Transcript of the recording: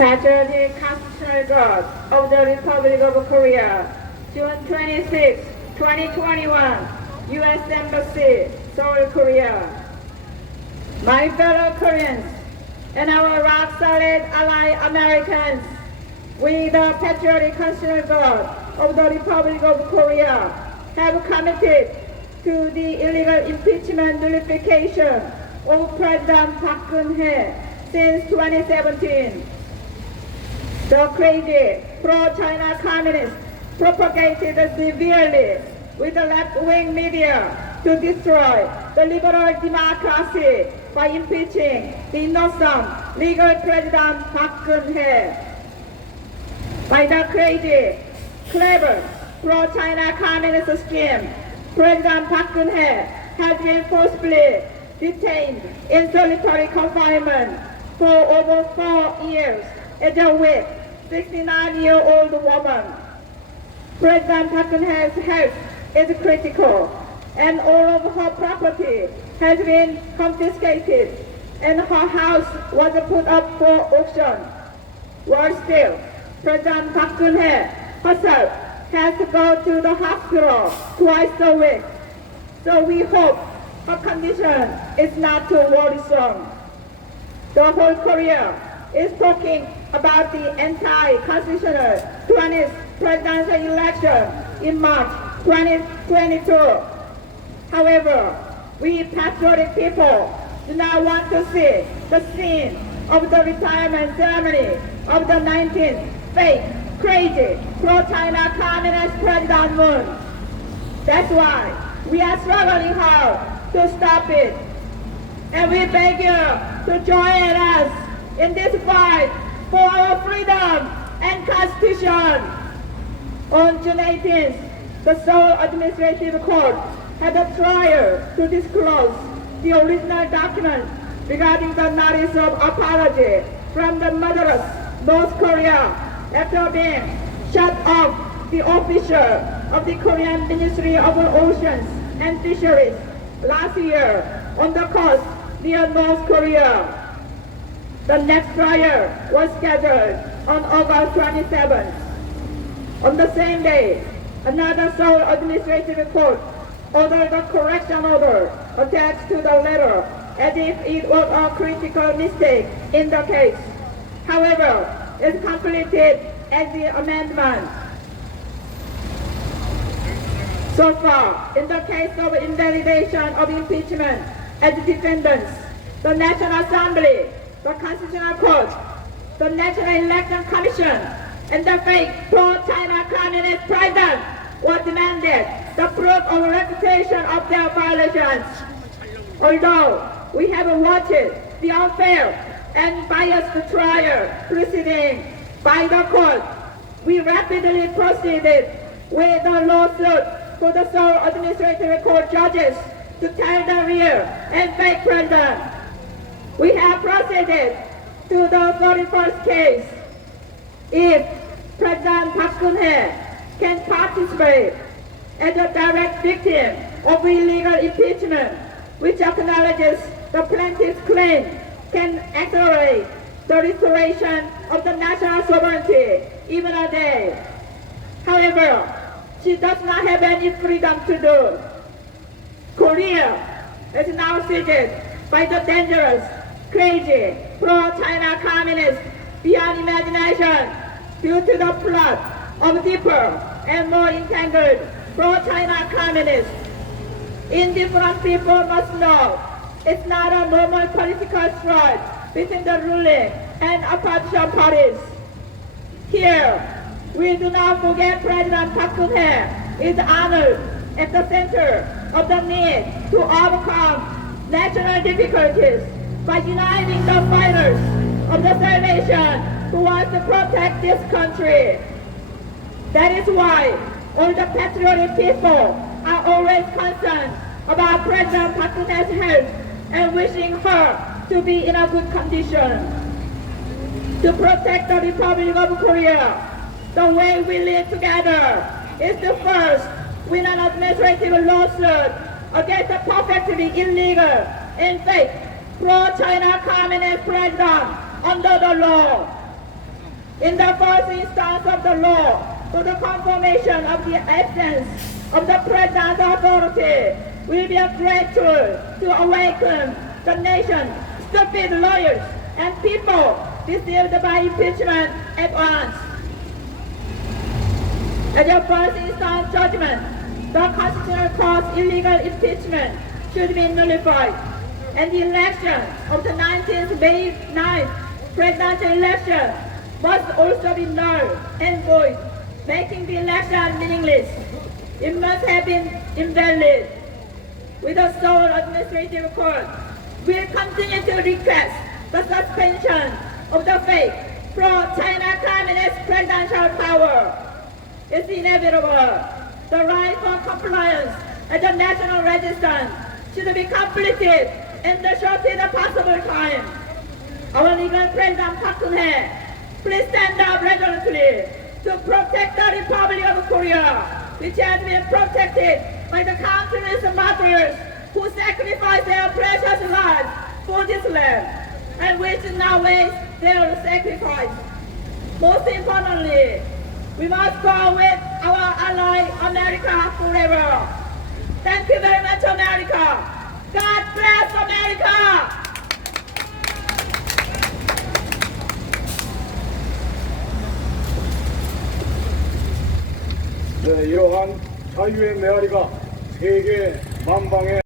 Patriotic Constitutional Guard of the Republic of Korea, June 26, 2021, U.S. Embassy, Seoul, Korea. My fellow Koreans and our rock-solid ally Americans, we, the Patriotic Constitutional Guard of the Republic of Korea, have committed to the illegal impeachment nullification of President Park Geun-hye since 2017. The crazy pro-China communists propagated severely with the left-wing media to destroy the liberal democracy by impeaching the innocent legal President Park Geun-hye. By the crazy, clever pro-China communist scheme, President Park Geun-hye has been forcibly detained in solitary confinement for over 4 years as a weak 69-year-old woman. President Park Geun-hye's health is critical, and all of her property has been confiscated, and her house was put up for auction. Worse still, President Park Geun-hye herself has to go to the hospital twice a week. So we hope her condition is not too worrisome. The whole Korea is talking about the anti-constitutional 20th presidential election in March 2022. However, we patriotic people do not want to see the scene of the retirement ceremony of the 19th fake, crazy, pro-China communist President Moon. That's why we are struggling hard to stop it. And we beg you to join us in this fight for our freedom and Constitution. On June 18th, the Seoul Administrative Court had a trial to disclose the original documents regarding the notice of apology from the murderous North Korea after being shut off the official of the Korean Ministry of Oceans and Fisheries last year on the coast near North Korea. The next trial was scheduled on August 27th. On the same day, another Seoul Administrative Court ordered a correction order attached to the letter as if it was a critical mistake in the case. However, it's completed as the amendment. So far, in the case of invalidation of impeachment as defendants, the National Assembly, the Constitutional Court, the National Election Commission, and the fake pro-China communist president were demanded the proof of reputation of their violations. Although we have watched the unfair and biased trial proceeding by the court, we rapidly proceeded with a lawsuit for the Seoul Administrative Court judges to tell the real and fake president. We have proceeded to the 31st case. If President Park Geun-hye can participate as a direct victim of illegal impeachment, which acknowledges the plaintiff's claim, can accelerate the restoration of the national sovereignty even a day. However, she does not have any freedom to do. Korea is now seized by the dangerous, crazy, pro-China communists beyond imagination due to the plot of deeper and more entangled pro-China communists. Indifferent people must know it's not a normal political strife between the ruling and opposition parties. Here, we do not forget President Park Geun-hye is honored at the center of the need to overcome national difficulties by uniting the fighters of the salvation who want to protect this country. That is why all the patriotic people are always concerned about President Park Geun-hye's health and wishing her to be in a good condition. To protect the Republic of Korea, the way we live together is to first win an administrative lawsuit against the perfectly illegal and fake pro-China communist president under the law. in the first instance of the law for the confirmation of the absence of the President's authority will be a great tool to awaken the nation, stupid lawyers, and people deceived by impeachment at once. As a first instance judgment, the Constitutional Court's illegal impeachment should be nullified, and the election of the 19th May 9th presidential election must also be null and void, making the election meaningless. It must have been invalid. With the Seoul Administrative Court, will continue to request the suspension of the fake pro-China Communist presidential power. It's inevitable. The right for compliance at the national register should be completed in the shortest possible time. Our legal president Park Geun-hye, please stand up resolutely to protect the Republic of Korea, which has been protected by the countless martyrs who sacrificed their precious lives for this land, and which now waste their sacrifice. Most importantly, we must go with our ally America forever. Thank you very much, America. God bless America. 네, 이러한 자유의 메아리가 세계 만방에